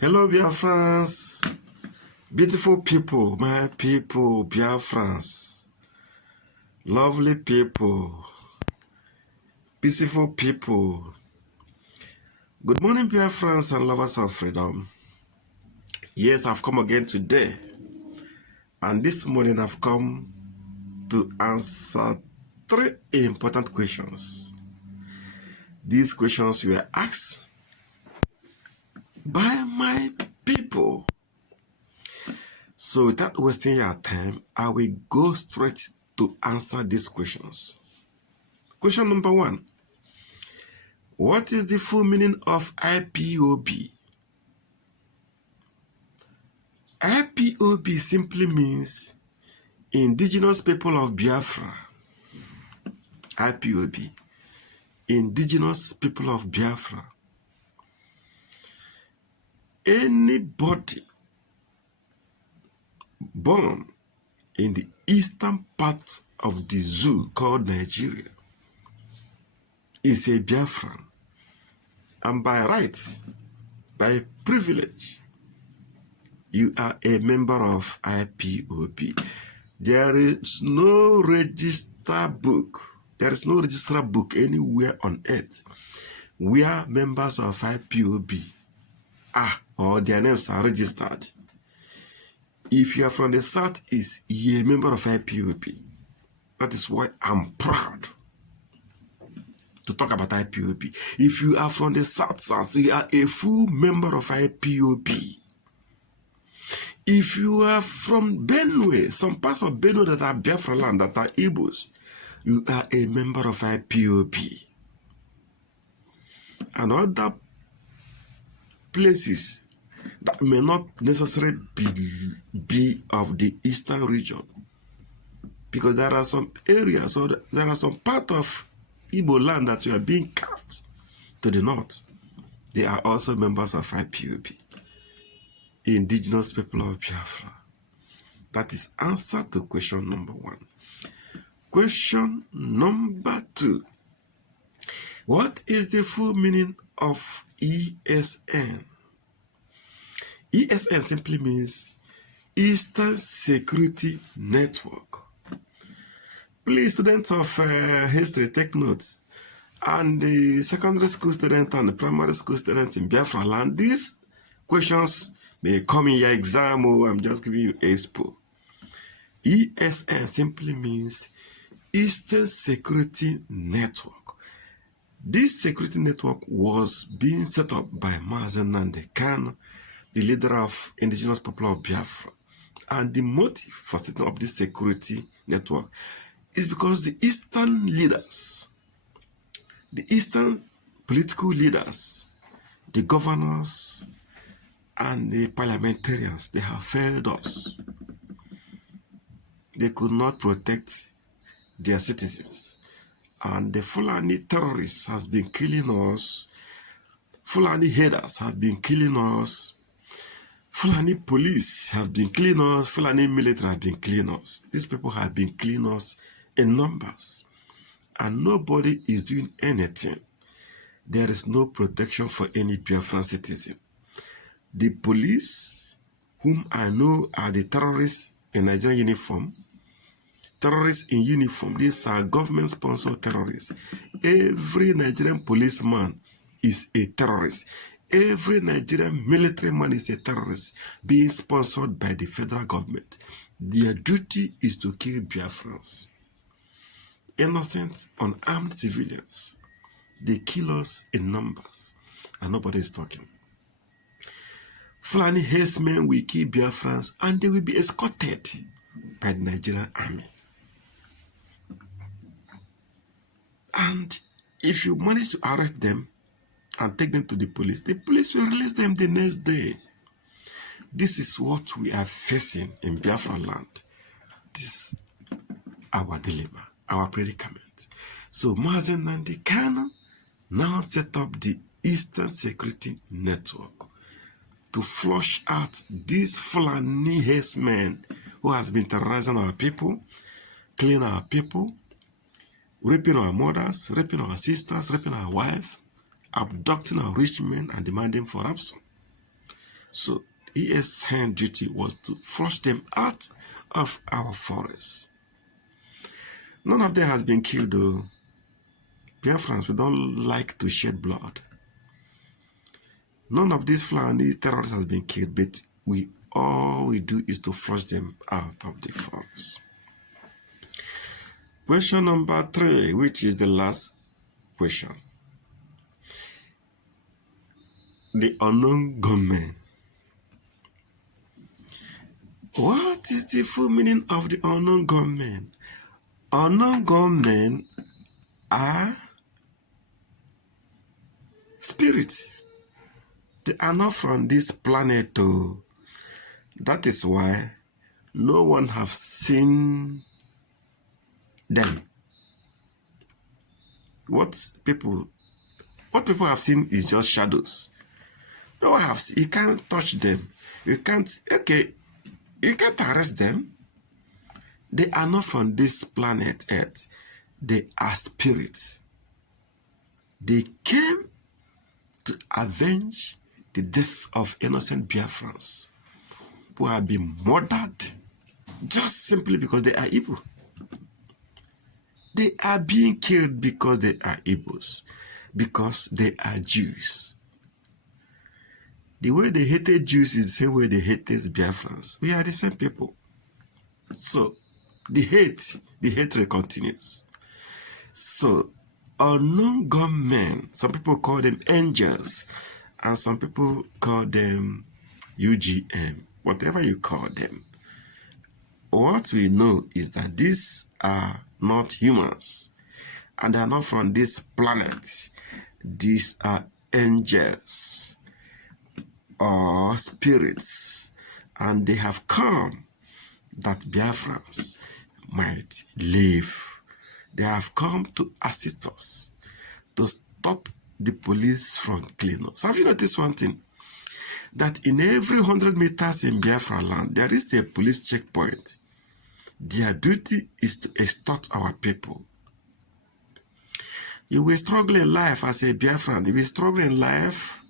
Hello, Biafrans. Beautiful people, my people, Biafrans. Lovely people. Peaceful people. Good morning, Biafrans and lovers of freedom. Yes, I've come again today. And this morning I've come to answer 3 important questions. These questions were asked by my people. So without wasting your time, I will go straight to answer these questions. Question number 1. What is the full meaning of IPOB? IPOB simply means Indigenous People of Biafra. IPOB, Indigenous People of Biafra. Anybody born in the eastern part of the zoo called Nigeria is a Biafran, and by right, by privilege, you are a member of IPOB. There is no registered book. There is no registered book anywhere on earth where members of IPOB are or their names are registered. If you are from the Southeast, you are a member of IPOB. That is why I'm proud to talk about IPOB. If you are from the South, you are a full member of IPOB. If you are from Benue, some parts of Benue that are Biafra land, that are Igbos, you are a member of IPOB. And other places that may not necessarily be of the eastern region, because there are some areas or there are some part of Igbo land that we are being carved to the north. They are also members of IPOB, Indigenous People of Biafra. That is answer to question number 1. Question number 2. What is the full meaning of ESN? ESN simply means Eastern Security Network. Please, students of history, take notes. And the secondary school students and the primary school students in Biafra land, these questions may come in your exam, or I'm just giving you expo. ESN simply means Eastern Security Network. This security network was being set up by Mazi Nnamdi Kanu, the leader of Indigenous People of Biafra. And the motive for setting up this security network is because the Eastern leaders, the Eastern political leaders, the governors, and the parliamentarians, they have failed us. They could not protect their citizens. And the Fulani terrorists has been killing us. Fulani headers have been killing us. Fulani police have been killing us. Fulani military have been killing us. These people have been killing us in numbers. And nobody is doing anything. There is no protection for any Biafran citizen. The police, whom I know are the terrorists in Nigerian uniform, terrorists in uniform, these are government-sponsored terrorists. Every Nigerian policeman is a terrorist. Every Nigerian military man is a terrorist being sponsored by the federal government. Their duty is to kill Biafrans. Innocent, unarmed civilians. They kill us in numbers, and nobody is talking. Fulani herdsmen will kill Biafrans, and they will be escorted by the Nigerian army. And if you manage to arrest them and take them to the police will release them the next day. This is what we are facing in Biafra land. This is our dilemma, our predicament. So Mazi Nnamdi Kanu now set up the Eastern Security Network to flush out these Fulani herdsmen who has been terrorizing our people, killing our people, raping our mothers, raping our sisters, raping our wives, abducting our rich men and demanding for ransom. So ESN duty was to flush them out of our forests. None of them has been killed though. Biafrans, we don't like to shed blood. None of these Fulani terrorists has been killed, but all we do is to flush them out of the forest. Question number 3, which is the last question. The unknown gunmen. What is the full meaning of the unknown gunmen? Unknown gunmen are spirits. They are not from this planet. That is why no one has seen them. What people have seen is just shadows. No one has. You can't touch them. You can't. Okay, you can't arrest them. They are not from this planet Earth. They are spirits. They came to avenge the death of innocent Biafrans who have been murdered just simply because they are Igbo. They are being killed because they are Igbos, because they are Jews. The way they hated Jews is the same way they hated Biafrans. We are the same people. So the hatred continues. So unknown gunmen, some people call them angels, and some people call them UGM, whatever you call them. What we know is that these are not humans, and they are not from this planet. These are angels or spirits, and they have come that Biafrans might live. They have come to assist us, to stop the police from killing us. Have you noticed one thing? That in every 100 meters in Biafra land, there is a police checkpoint. Their duty is to extort our people. You will struggle in life as a Biafran. You will struggle in life,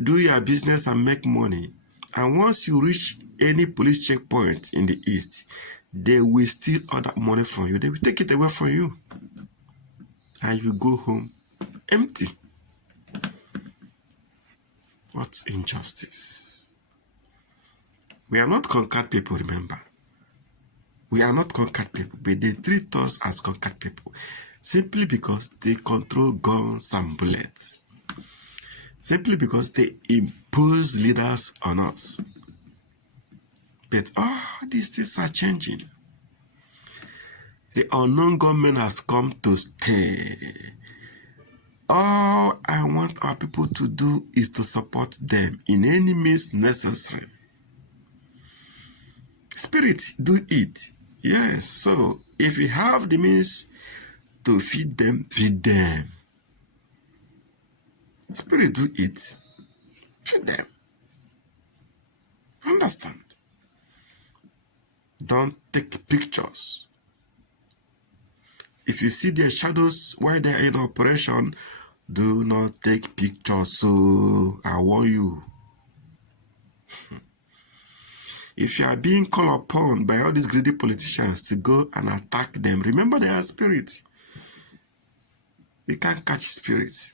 do your business and make money. And once you reach any police checkpoint in the east, they will steal all that money from you. They will take it away from you. And you go home empty. What injustice. We are not conquered people, remember. We are not conquered people, but they treat us as conquered people simply because they control guns and bullets. Simply because they impose leaders on us. But these things are changing. The unknown government has come to stay. All I want our people to do is to support them in any means necessary. Spirit, do it. Yes, so if you have the means to feed them, feed them. Spirit, do it. Feed them. Understand? Don't take pictures. If you see their shadows while they are in operation, do not take pictures. So I warn you. If you are being called upon by all these greedy politicians to go and attack them, remember they are spirits. You can't catch spirits.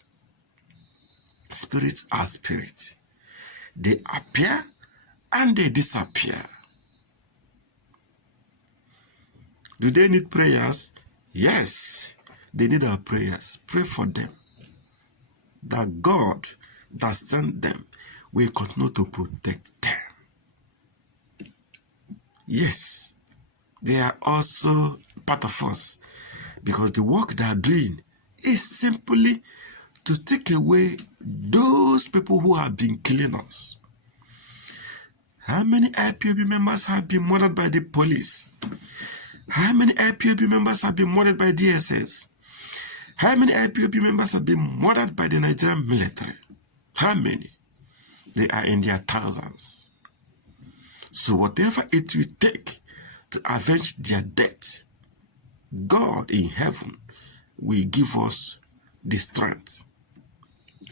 Spirits are spirits. They appear and they disappear. Do they need prayers? Yes, they need our prayers. Pray for them. That God that sent them will continue to protect them. Yes, they are also part of us because the work they are doing is simply to take away those people who have been killing us. How many IPOB members have been murdered by the police? How many IPOB members have been murdered by DSS? How many IPOB members have been murdered by the Nigerian military? How many? They are in their thousands. So whatever it will take to avenge their death, God in heaven will give us the strength.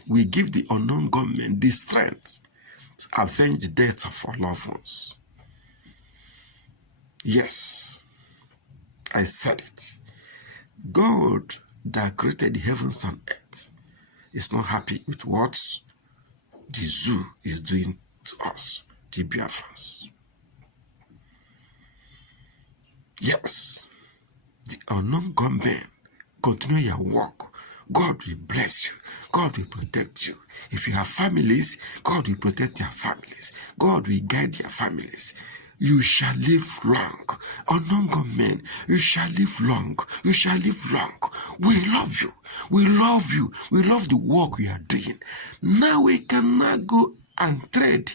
We give the unknown government the strength avenge the deaths of our loved ones. Yes, I said it. God that created the heavens and earth is not happy with what the zoo is doing to us, the Biafrans. Yes, the unknown gunmen, continue your work. God will bless you. God will protect you. If you have families, God will protect your families. God will guide your families. You shall live long. Unknown gunmen, you shall live long. You shall live long. We love you. We love you. We love the work we are doing. Now we can now go and trade.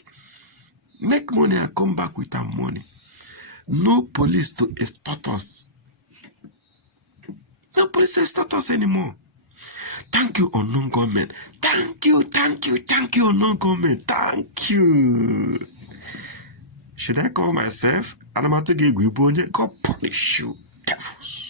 Make money and come back with our money. No police to extort us. No police to extort us anymore. Thank you, unknown government. Thank you, unknown government. Thank you. Should I call myself? God punish you, devils.